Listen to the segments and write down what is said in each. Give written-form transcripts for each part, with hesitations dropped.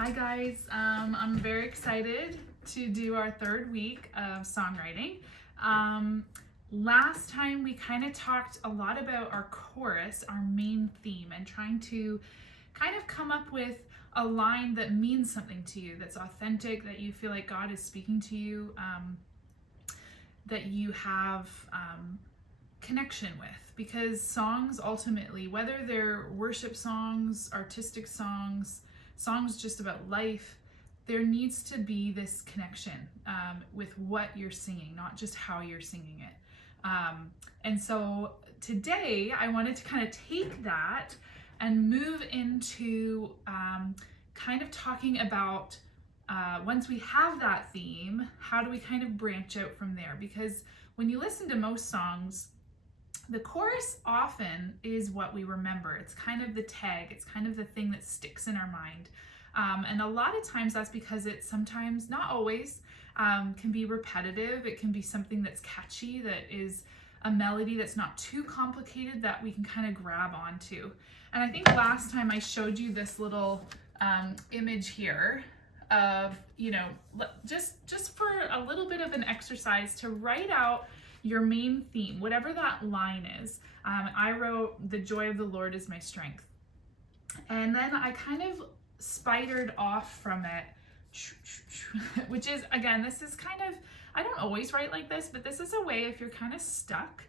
Hi guys, I'm very excited to do our third week of songwriting. Last time we kind of talked a lot about our chorus, our main theme, and trying to kind of come up with a line that means something to you, that's authentic, that you feel like God is speaking to you, that you have connection with. Because songs ultimately, whether they're worship songs, artistic songs, songs just about life, there needs to be this connection with what you're singing, not just how you're singing it. And so today I wanted to kind of take that and move into kind of talking about once we have that theme, how do we kind of branch out from there? Because when you listen to most songs, the chorus often is what we remember. It's kind of the tag, it's kind of the thing that sticks in our mind. And a lot of times that's because it sometimes, not always, can be repetitive. It can be something that's catchy, that is a melody that's not too complicated, that we can kind of grab onto. And I think last time I showed you this little image here of, just for a little bit of an exercise to write out your main theme, whatever that line is. I wrote, "The joy of the Lord is my strength." And then I kind of spidered off from it, which is, again, this is kind of, I don't always write like this, but this is a way, if you're kind of stuck,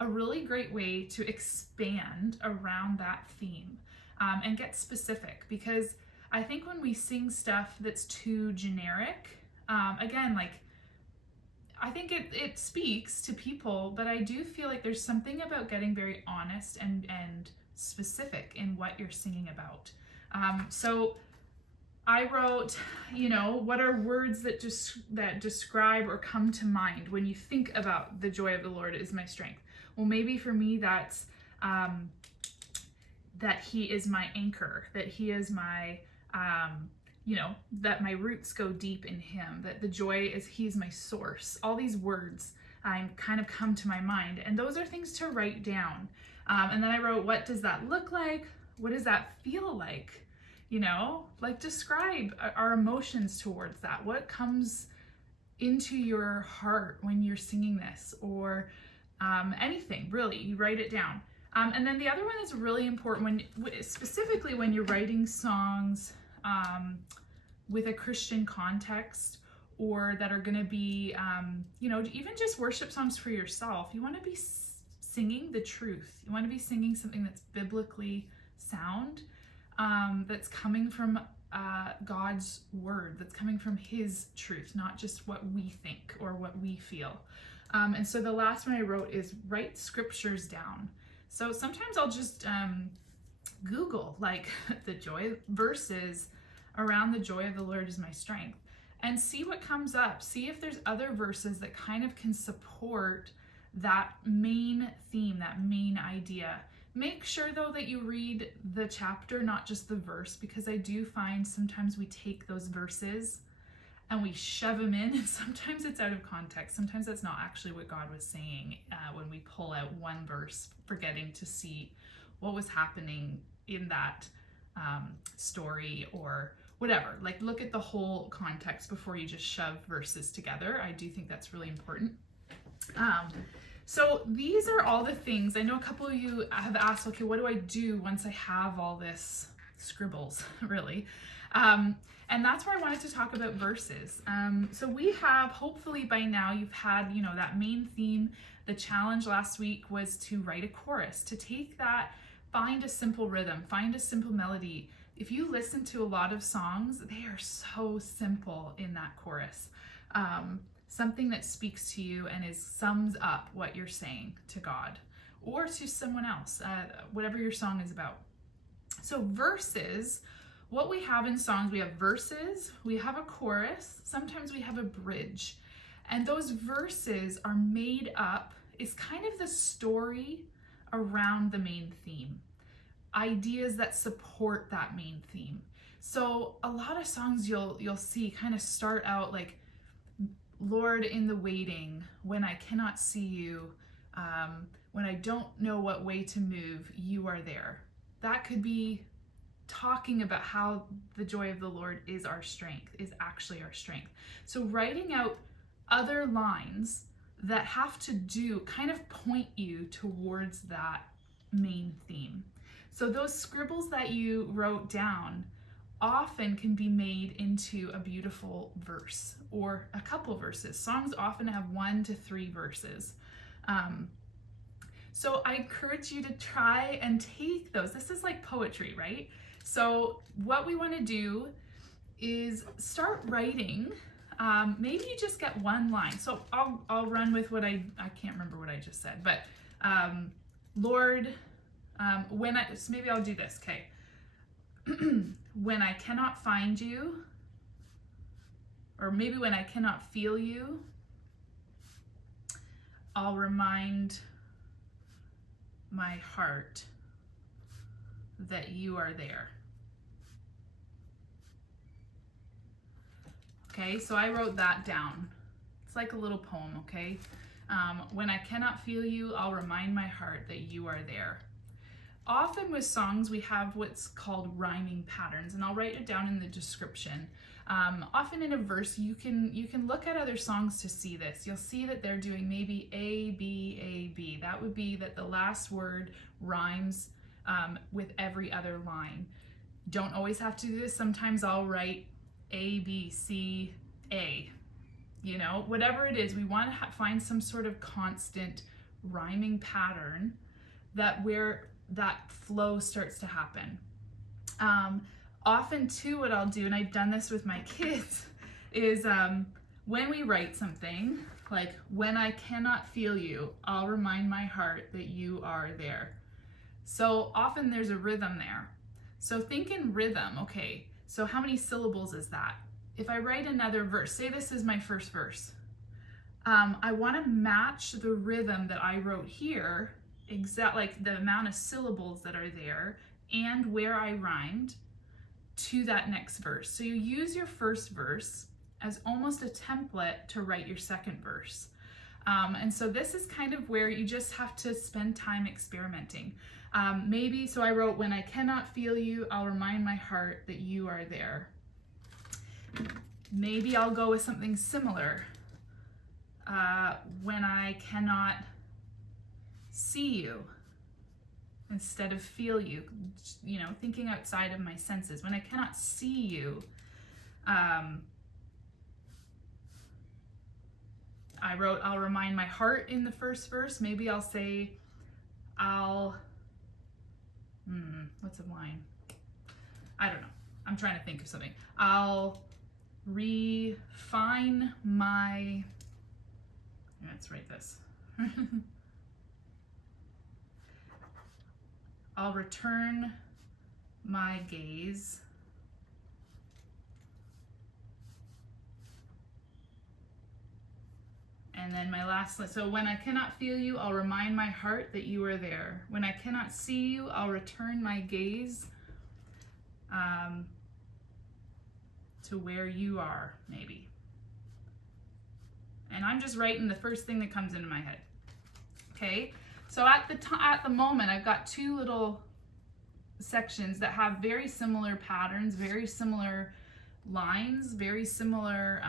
a really great way to expand around that theme and get specific. Because I think when we sing stuff that's too generic, again, like, I think it speaks to people, but I do feel like there's something about getting very honest and specific in what you're singing about. So I wrote, what are words that describe or come to mind when you think about the joy of the Lord is my strength? Well, maybe for me that's that He is my anchor, that He is my that my roots go deep in Him, that the joy is He's my source. All these words kind of come to my mind, and those are things to write down. And then I wrote, what does that look like? What does that feel like? Like, describe our emotions towards that. What comes into your heart when you're singing this, or anything, really. You write it down. And then the other one is really important specifically when you're writing songs with a Christian context, or that are going to be, even just worship songs for yourself. You want to be singing the truth. You want to be singing something that's biblically sound, that's coming from God's word, that's coming from His truth, not just what we think or what we feel. And so the last one I wrote is write scriptures down. So sometimes I'll just Google, like, the joy verses around the joy of the Lord is my strength, and see what comes up. See if there's other verses that kind of can support that main theme, that main idea. Make sure, though, that you read the chapter, not just the verse, because I do find sometimes we take those verses and we shove them in, and sometimes it's out of context. Sometimes that's not actually what God was saying when we pull out one verse, forgetting to see what was happening in that story or whatever. Like, look at the whole context before you just shove verses together. I do think that's really important. So these are all the things. I know a couple of you have asked, okay, what do I do once I have all this scribbles, really? And that's where I wanted to talk about verses. So we have, hopefully by now, you've had, that main theme. The challenge last week was to write a chorus, to take that, find a simple rhythm, find a simple melody. If you listen to a lot of songs, they are so simple in that chorus. Something that speaks to you and sums up what you're saying to God or to someone else, whatever your song is about. So verses, what we have in songs, we have verses, we have a chorus, sometimes we have a bridge. And those verses are made up, it's kind of the story around the main theme. Ideas that support that main theme. So a lot of songs you'll see kind of start out like, Lord, in the waiting, when I cannot see you, when I don't know what way to move, you are there. That could be talking about how the joy of the Lord is our strength, is actually our strength. So writing out other lines that have to do kind of point you towards that main theme. So those scribbles that you wrote down often can be made into a beautiful verse or a couple verses. Songs often have 1 to 3 verses. So I encourage you to try and take those. This is like poetry, right? So what we want to do is start writing. Maybe you just get one line. So I'll run with what I can't remember what I just said, but Lord, so maybe I'll do this. Okay. When I cannot find you, or maybe when I cannot feel you, I'll remind my heart that you are there. Okay, so I wrote that down. It's like a little poem, okay? When I cannot feel you, I'll remind my heart that you are there. Often with songs, we have what's called rhyming patterns, and I'll write it down in the description. Often in a verse, you can look at other songs to see this. You'll see that they're doing maybe A, B, A, B. That would be that the last word rhymes with every other line. Don't always have to do this. Sometimes I'll write A, B, C, A. You know, whatever it is, we want to find some sort of constant rhyming pattern where that flow starts to happen. Often too, what I'll do, and I've done this with my kids, is when we write something, like when I cannot feel you, I'll remind my heart that you are there. So often there's a rhythm there. So think in rhythm, okay, so how many syllables is that? If I write another verse, say this is my first verse, I want to match the rhythm that I wrote here, like the amount of syllables that are there and where I rhymed to that next verse. So you use your first verse as almost a template to write your second verse. And so this is kind of where you just have to spend time experimenting. Maybe, so I wrote, when I cannot feel you, I'll remind my heart that you are there. Maybe I'll go with something similar. When I cannot see you instead of feel you, thinking outside of my senses. When I cannot see you, I wrote, I'll remind my heart in the first verse. Maybe I'll say, what's a line? I don't know. I'm trying to think of something. I'll refine my, let's write this. I'll return my gaze and then my last, so when I cannot feel you, I'll remind my heart that you are there. When I cannot see you, I'll return my gaze to where you are, maybe. And I'm just writing the first thing that comes into my head. Okay, so at the moment, I've got two little sections that have very similar patterns, very similar lines, very similar,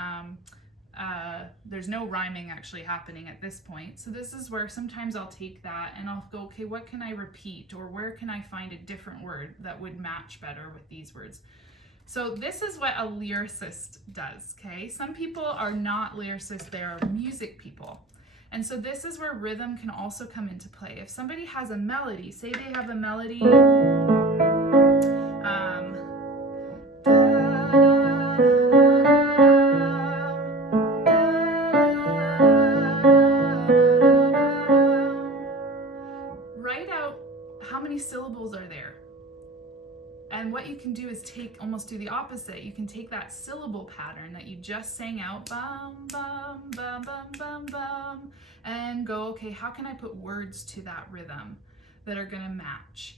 there's no rhyming actually happening at this point. So this is where sometimes I'll take that and I'll go, okay, what can I repeat, or where can I find a different word that would match better with these words? So this is what a lyricist does, okay? Some people are not lyricists, they are music people. And so this is where rhythm can also come into play. If somebody has a melody, say they have a melody, write out how many syllables are there. And what you can do is almost do the opposite. You can take that syllable pattern that you just sang out, bum, bum, bum, bum, bum, bum, and go, okay, how can I put words to that rhythm that are gonna match?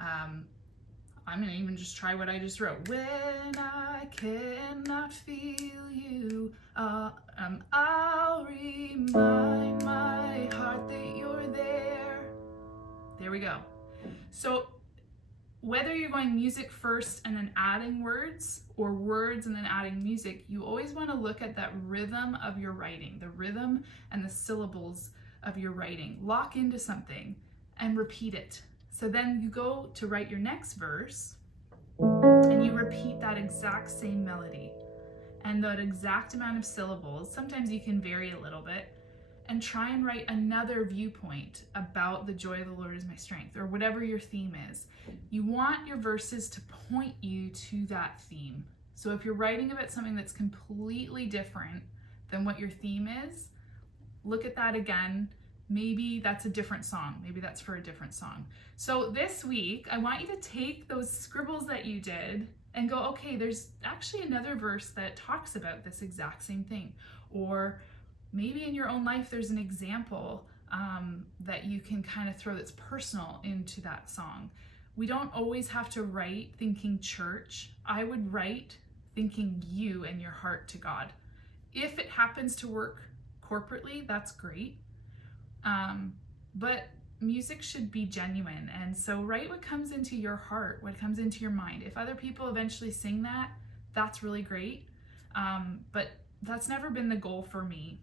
I'm gonna even just try what I just wrote. When I cannot feel you, I'll remind my heart that you're there. There we go. So whether you're going music first and then adding words, or words and then adding music, you always want to look at that rhythm of your writing, the rhythm and the syllables of your writing. Lock into something and repeat it. So then you go to write your next verse and you repeat that exact same melody and that exact amount of syllables. Sometimes you can vary a little bit, and try and write another viewpoint about the joy of the Lord is my strength, or whatever your theme is. You want your verses to point you to that theme. So if you're writing about something that's completely different than what your theme is, look at that again. Maybe that's a different song. Maybe that's for a different song. So this week, I want you to take those scribbles that you did and go, okay, there's actually another verse that talks about this exact same thing. Or maybe in your own life, there's an example that you can kind of throw that's personal into that song. We don't always have to write thinking church. I would write thinking you and your heart to God. If it happens to work corporately, that's great. But music should be genuine. And so write what comes into your heart, what comes into your mind. If other people eventually sing that, that's really great. But that's never been the goal for me.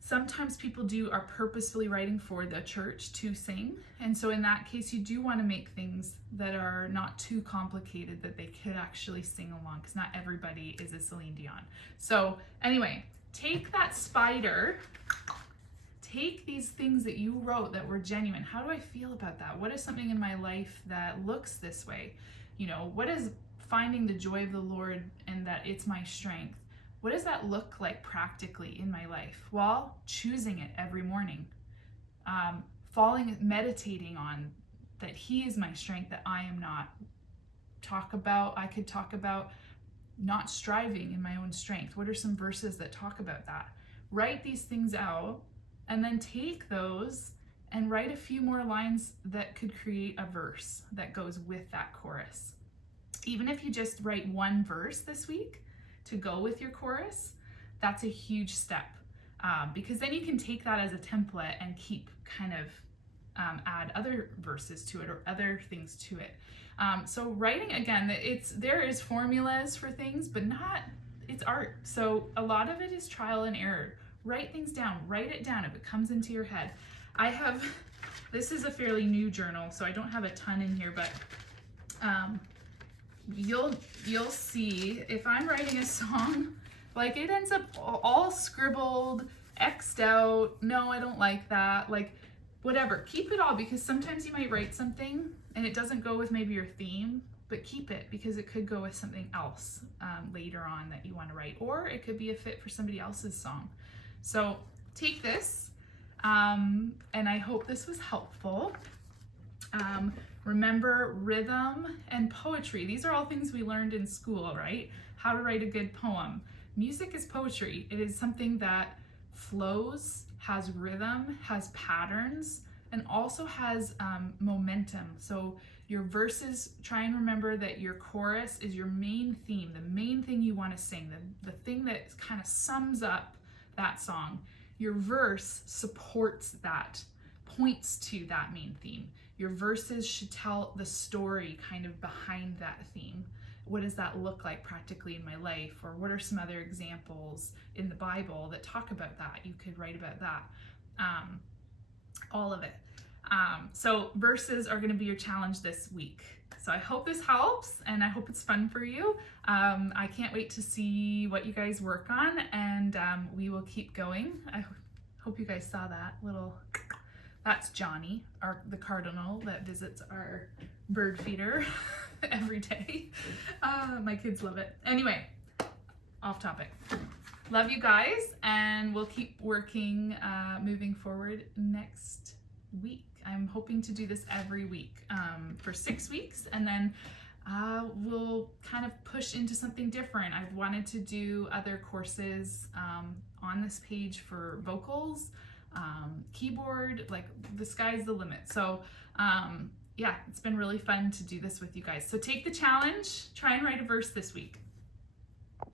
Sometimes people are purposefully writing for the church to sing. And so in that case, you do want to make things that are not too complicated that they could actually sing along, because not everybody is a Celine Dion. So anyway, take that spider, take these things that you wrote that were genuine. How do I feel about that? What is something in my life that looks this way? You know, what is finding the joy of the Lord and that it's my strength? What does that look like practically in my life? Well, choosing it every morning, meditating on that He is my strength, that I am not. I could talk about not striving in my own strength. What are some verses that talk about that? Write these things out, and then take those and write a few more lines that could create a verse that goes with that chorus. Even if you just write one verse this week to go with your chorus, that's a huge step, because then you can take that as a template and keep kind of add other verses to it or other things to it. So writing, again, there is formulas for things, but it's art. So a lot of it is trial and error. Write things down, write it down if it comes into your head. This is a fairly new journal, so I don't have a ton in here, but you'll see if I'm writing a song, like it ends up all scribbled, X'd out, no, I don't like that, like whatever. Keep it all, because sometimes you might write something and it doesn't go with maybe your theme, but keep it because it could go with something else later on that you want to write, or it could be a fit for somebody else's song. So take this, and I hope this was helpful. Remember rhythm and poetry. These are all things we learned in school, right? How to write a good poem. Music is poetry. It is something that flows, has rhythm, has patterns, and also has momentum. So your verses, try and remember that your chorus is your main theme, the main thing you want to sing, the thing that kind of sums up that song. Your verse supports that, points to that main theme. Your verses should tell the story kind of behind that theme. What does that look like practically in my life? Or what are some other examples in the Bible that talk about that? You could write about that. All of it. So verses are going to be your challenge this week. So I hope this helps, and I hope it's fun for you. I can't wait to see what you guys work on, and we will keep going. I hope you guys saw that little... That's Johnny, the cardinal that visits our bird feeder every day. My kids love it. Anyway, off topic. Love you guys, and we'll keep working moving forward next week. I'm hoping to do this every week for 6 weeks, and then we'll kind of push into something different. I've wanted to do other courses on this page for vocals, keyboard, like the sky's the limit. So yeah, it's been really fun to do this with you guys. So take the challenge, try and write a verse this week.